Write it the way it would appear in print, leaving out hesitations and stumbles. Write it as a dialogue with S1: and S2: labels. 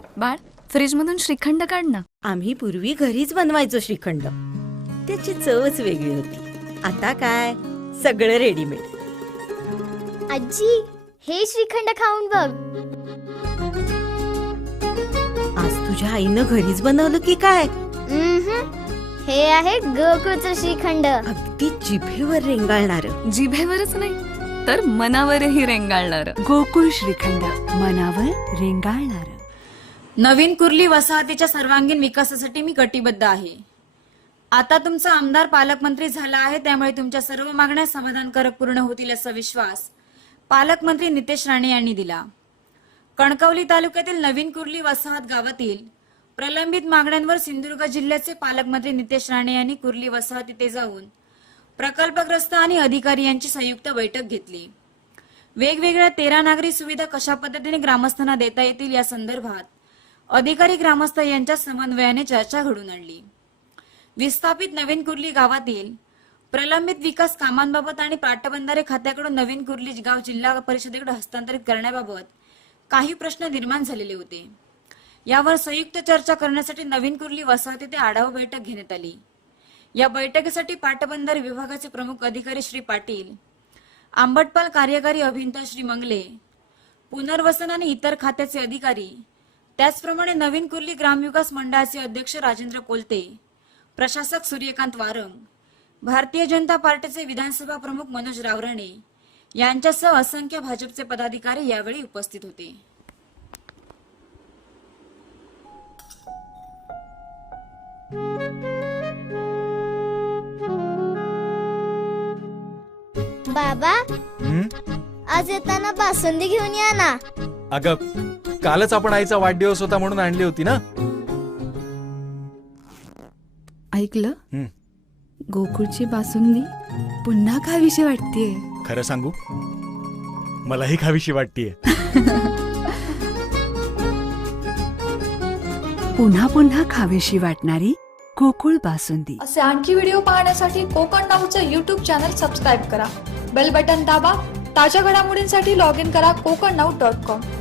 S1: बाळ, फ्रीजमधून श्रीखंड काढ ना.
S2: आम्ही पूर्वी घरीच बनवायचो श्रीखंड. त्याची चवच वेगळी होती. आता काय सगळं रेडीमेड.
S3: आजी, हे श्रीखंड खाऊन बघ.
S2: आज तुझ्या आईनं घरीच बनवलं की काय?
S3: हे आहे गोकुळचं श्रीखंड.
S2: अगदी जिभेवर रेंगाळणार.
S1: जिभेवरच नाही तर मनावरही रेंगाळणार.
S4: गोकुळ श्रीखंड, मनावर रेंगाळणार.
S5: नवीन कुर्ली वसाहतीच्या सर्वांगीण विकासासाठी मी कटिबद्ध आहे. आता तुमचा आमदार पालकमंत्री झाला आहे, त्यामुळे तुमच्या सर्व मागण्या समाधानकारक पूर्ण होतील असा विश्वास पालकमंत्री नितेश राणे यांनी दिला. कणकवली तालुक्यातील नवीन कुर्ली वसाहत गावातील प्रलंबित मागण्यांवर सिंधुदुर्ग जिल्ह्याचे पालकमंत्री नितेश राणे यांनी कुर्ली वसाहत इथे जाऊन प्रकल्पग्रस्त आणि अधिकारी यांची संयुक्त बैठक घेतली. वेगवेगळ्या 13 नागरी सुविधा कशा पद्धतीने ग्रामस्थांना देता येतील या संदर्भात अधिकारी ग्रामस्थ यांच्या समन्वयाने चर्चा घडून आणली. विस्थापित नवीन कुर्ली गावातील प्रलंबित विकास कामांबाबत आणि पाटबंधारे खात्याकडून नवीन कुर्ली गाव जिल्हा परिषदेकडे हस्तांतरित करण्याबाबत काही प्रश्न निर्माण झालेले होते. यावर संयुक्त चर्चा करण्यासाठी नवीन कुर्ली वसाहत येथे आढावा बैठक घेण्यात आली. या बैठकीसाठी पाटबंधारे विभागाचे प्रमुख अधिकारी श्री पाटील, आंबटपाल कार्यकारी अभियंता श्री मंगले, पुनर्वसन आणि इतर खात्याचे अधिकारी, त्याचप्रमाणे नवीन कुर्ली ग्रामविकास मंडळाचे अध्यक्ष राजेंद्र कोलते, प्रशासक सूर्यकांत वारंग, भारतीय जनता पार्टीचे विधानसभा प्रमुख मनोज रावराणे यांच्यासह असंख्य भाजपचे पदाधिकारी यावेळी उपस्थित होते.
S3: बाबा, आज येताना बासुंदी घेऊन या ना.
S6: अगं, कालच आपण आईचा वाढदिवस होता म्हणून आणली होती ना.
S4: ऐकलं? गोकुळची बासुंदी पुन्हा खावीशी वाटतेय.
S6: खरं सांगू, मलाही खावीशी वाटतीये.
S4: पुन्हा पुन्हा खावीशी वाटणारी गोकुळ बासुंदी.
S7: असे आणखी व्हिडिओ पाहण्यासाठी कोकण नाऊचं YouTube चॅनल सबस्क्राईब करा. बेल बटन दाबा. ताज्या घडामोडींसाठी लॉग इन करा kokarnau.com.